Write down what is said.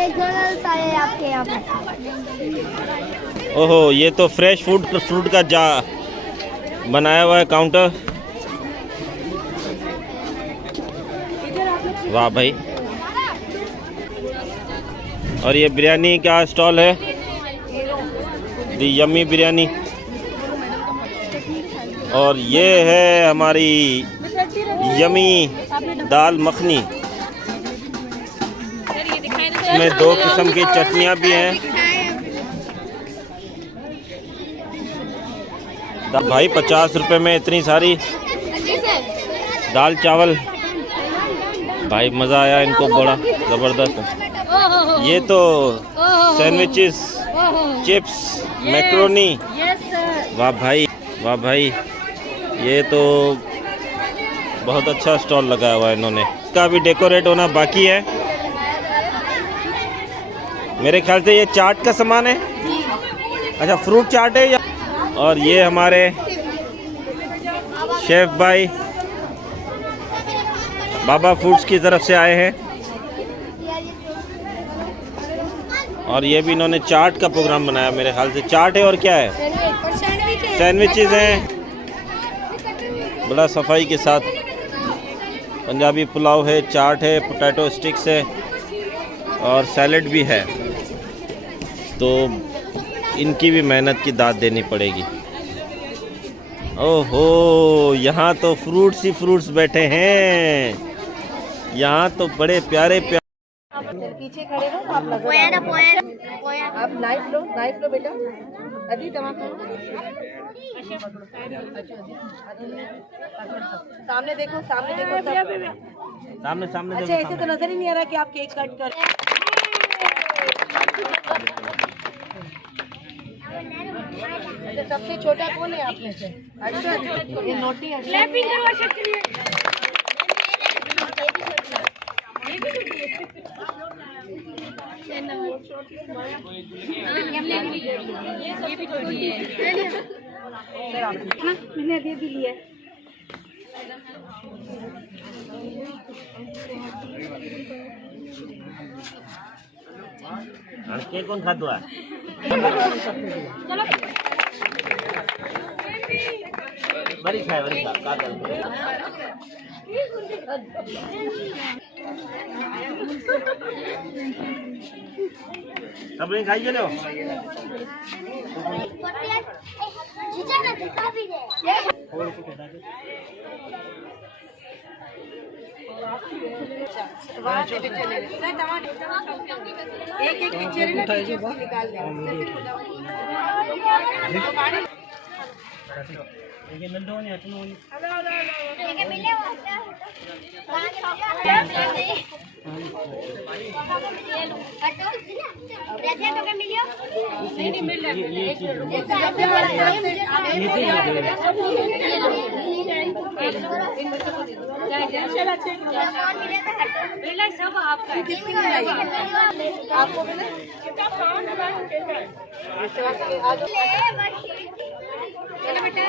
McDonald's आए आपके यहाँ पे। ओहो, ये तो फ्रेश फ्रूट का जा बनाया हुआ है काउंटर। वाह भाई। और ये बिरयानी का स्टॉल है, दी यम्मी बिरयानी। और ये है हमारी यम्मी दाल मखनी। इसमें 2 किस्म की चटनियाँ भी हैं। भाई 50 रुपए में इतनी सारी दाल चावल। भाई मज़ा आया इनको, बड़ा ज़बरदस्त। ये तो सैंडविचेस, चिप्स, मैक्रोनी। वाह भाई, वाह भाई। ये तो बहुत अच्छा स्टॉल लगाया हुआ है इन्होंने। इसका भी डेकोरेट होना बाकी है। मेरे ख्याल से ये चाट का सामान है। अच्छा, फ्रूट चाट है या? और ये हमारे शेफ भाई बाबा फूड्स की तरफ से आए हैं। और ये भी इन्होंने चाट का प्रोग्राम बनाया। मेरे ख्याल से चाट है और क्या है, सैंडविचेस हैं बड़ा सफाई के साथ। पंजाबी पुलाव है, चाट है, पोटैटो स्टिक्स है और सैलेड भी है। तो इनकी भी मेहनत की दाद देनी पड़ेगी। ओहो, यहाँ तो फ्रूट्स ही फ्रूट्स बैठे हैं। यहाँ तो बड़े प्यारे पीछे खड़े हो तो आप नजर आप नाइफ लो बेटा। अदी तमाम सामने देखो सामने। अच्छा, ऐसे तो नजर ही नहीं आ रहा कि आप केक कट कर। अच्छा, सबसे छोटा कौन है आप में से? अच्छा, ये नोटी मैंने दे दी है। केक कौन खा दुआ? बड़ी खाए का सब नहीं खाइए लो। एक पिक्चर निकाल सब आपका आपको चलो बेटा।